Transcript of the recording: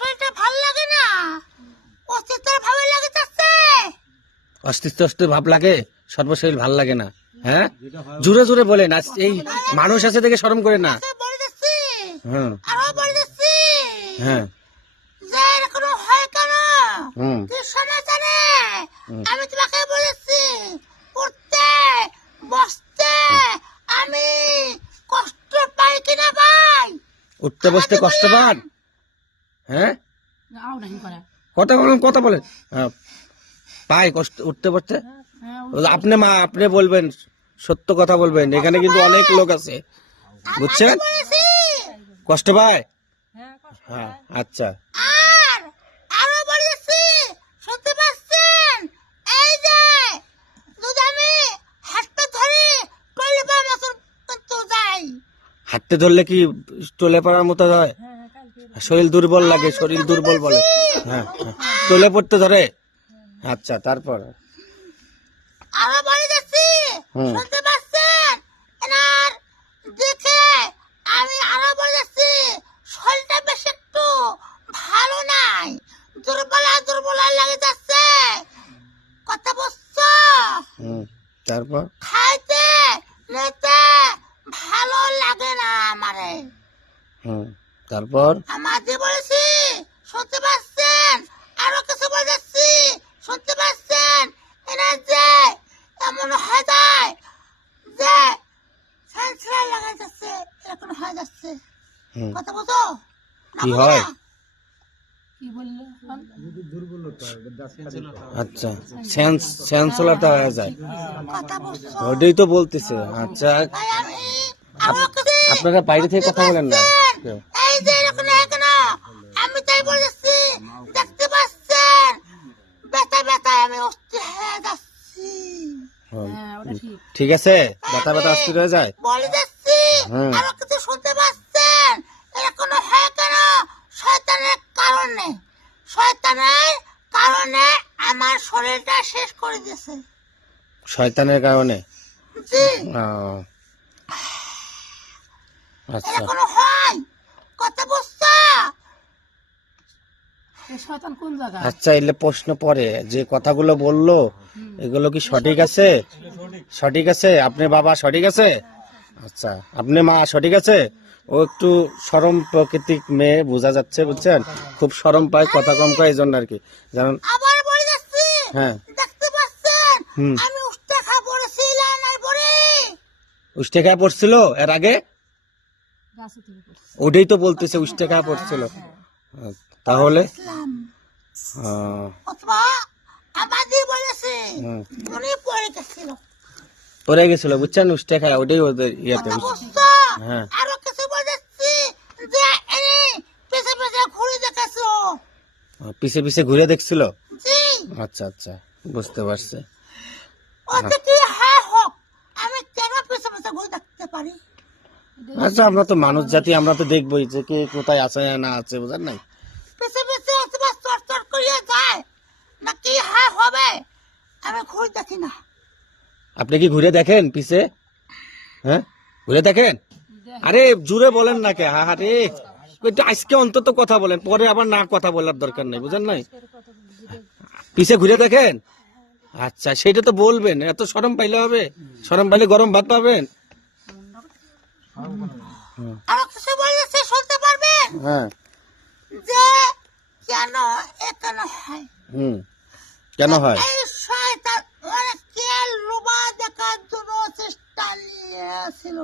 শরীরটা ভালো লাগে না, অস্তিত্বের ভালো লাগে যাচ্ছে। অস্তিত্ব ভাব লাগে, সর্বশরীর ভাল লাগে না। হ্যাঁ, জোরে জোরে বলেন। আজ এই মানুষ আছে দেখে শরম করে না। বলে যাচ্ছি, হুম, আরো বলে যাচ্ছি, হ্যাঁ, যে এরকম হয় কেন হুম, তুই সমাচারে আমি তোমাকে বলেছি, উঠতে বসতে আমি কষ্ট পাই কিনা পাই। উঠতে বসতে কষ্ট পান? হ্যাঁ, কথা বলেন। হ্যাঁ, পাই কষ্ট উঠতে বসতে। আপনি মা, আপনি বলবেন, সত্য কথা বলবেন। এখানে কিন্তু অনেক লোক আছে, বুঝছেন? বলেছি। কষ্ট পায়? হ্যাঁ, আচ্ছা। আর আরো বলেছি, শুনতে পাচ্ছেন? এই যে যদি আমি হাতটা ধরি টলে পা মতন তো যাই। হাঁটতে ধরলে কি টলে পড়ার মতো হয়? শরীর দুর্বল লাগে, শরীর দুর্বল বলে। হ্যাঁ, টলে পড়তে ধরে। আচ্ছা, তারপর? আরো বলে যাচ্ছি, হুম, শুনতে পাচ্ছেন? এনার দেখে আমি আরো বলে যাচ্ছি, শরীরটা বেশ একটু ভালো নাই, দুর্বলা লাগে যাচ্ছে। কথা বুঝছো? হুম, তারপর? খাইতে নিতে ভালো লাগে না আমারে। হুম, তারপর? আমাদের বলেছি, শুনতে পাচ্ছেন? আরো কিছু বলে যাচ্ছি, শুনতে পাচ্ছেন? এনার যে এমন হয়ে যায় যে সেন্সর লাগা যাচ্ছে, এরকম হয়ে যাচ্ছে। হুম, কথা বুঝো? না কি বুঝো হয়? না? আচ্ছা, সেন্সলতা হয়ে যায়, কথা বুঝছো? ওটাই তো বলতেছে। আচ্ছা, তাই আমি আরো কিছু আপনারা বাইরে থেকে কথা বলেন না। এই যে এরকম হয় কেন? আমি তাই বলে যাচ্ছি, দেখতে পাচ্ছেন? ব্যথায় আমি অস্থির হয়ে যাচ্ছি। ঠিক আছে, ব্যথা ব্যথা অস্থির হয়ে যায়। বলে যাচ্ছি, হুম, আরো কিছু শুনতে পাচ্ছেন? এরকম হয় কেন? শয়তানের কারণে, শয়তানের কারণে আমার শরীরটা শেষ করে দিয়েছে। শয়তানের কারণে? জি, ও, আচ্ছা। এরকম হয়। কথা বুঝছো? আচ্ছা, এলে প্রশ্ন পড়ে যে কথাগুলো বললো, এগুলো কি সঠিক আছে? সঠিক আছে? আপনার বাবা সঠিক আছে? আচ্ছা, আপনি মা সঠিক আছে? ও একটু শরম প্রকৃতিক মেয়ে, বোঝা যাচ্ছে, বুঝছেন? খুব শরম পায়, কথা কম কয়, এই জন্য আর কি, জানেন। আবার বলে যাচ্ছি, হ্যাঁ, দেখতে পাচ্ছেন? হুম, আমি উষ্টা খা পড়েছিলাম নাই পড়ে। উষ্ঠে খাওয়া পড়ছিল এর আগে? ওটাই তো বলতেছে, উষ্ঠে খাওয়া পড়ছিল। তাহলে ইসলাম আহ, অথবা আমাদের বলেছে হুম, উনি পড়ে গেছিল। পড়ে গেছিল, বুঝছেন? উষ্ঠে খাওয়া ওটাই ওদের ইয়েতে। কথা বুঝছো? হ্যাঁ, আরো কিছু বলে যাচ্ছি, যে এনে পেছে পেছে ঘুরে দেখাছো। পিছে পিছে ঘুরে দেখছিল। জি, আচ্ছা, আচ্ছা, বুঝতে পারছি। ওতে কি হ্যাঁ হোক, আমি কেন পেছে পেছে ঘুরে দেখতে পারি? আচ্ছা, আমরা তো মানুষ জাতি, আমরা তো দেখবোই যে কে কোথায় আছে না আছে, বুঝেন নাই? পেছে পেছে অথবা চড়চড় করিয়া যায় নাকি হ্যাঁ হবে, আমি ঘুরে দেখি না। আপনি কি ঘুরে দেখেন পিছে? হ্যাঁ, ঘুরে দেখেন? আরে জুড়ে বলেন না কে? হা রে, একটু আজকে অন্তত কথা বলেন, পরে আবার না কথা বলার দরকার নেই, বুঝেন নাই? পিছে ঘুরে দেখেন? আচ্ছা, সেটা তো বলবেন, এত শরম পাইলে হবে? শরম পাইলে গরম ভাত পাবেন? আরো কিছু বলে যাচ্ছে, শুনতে পারবেন? হ্যাঁ, যে কেন কেন হয়? হুম, কেন হয়? এই শয়তান অনেক লোভা দেখার জন্য চেষ্টা নিয়েছিল।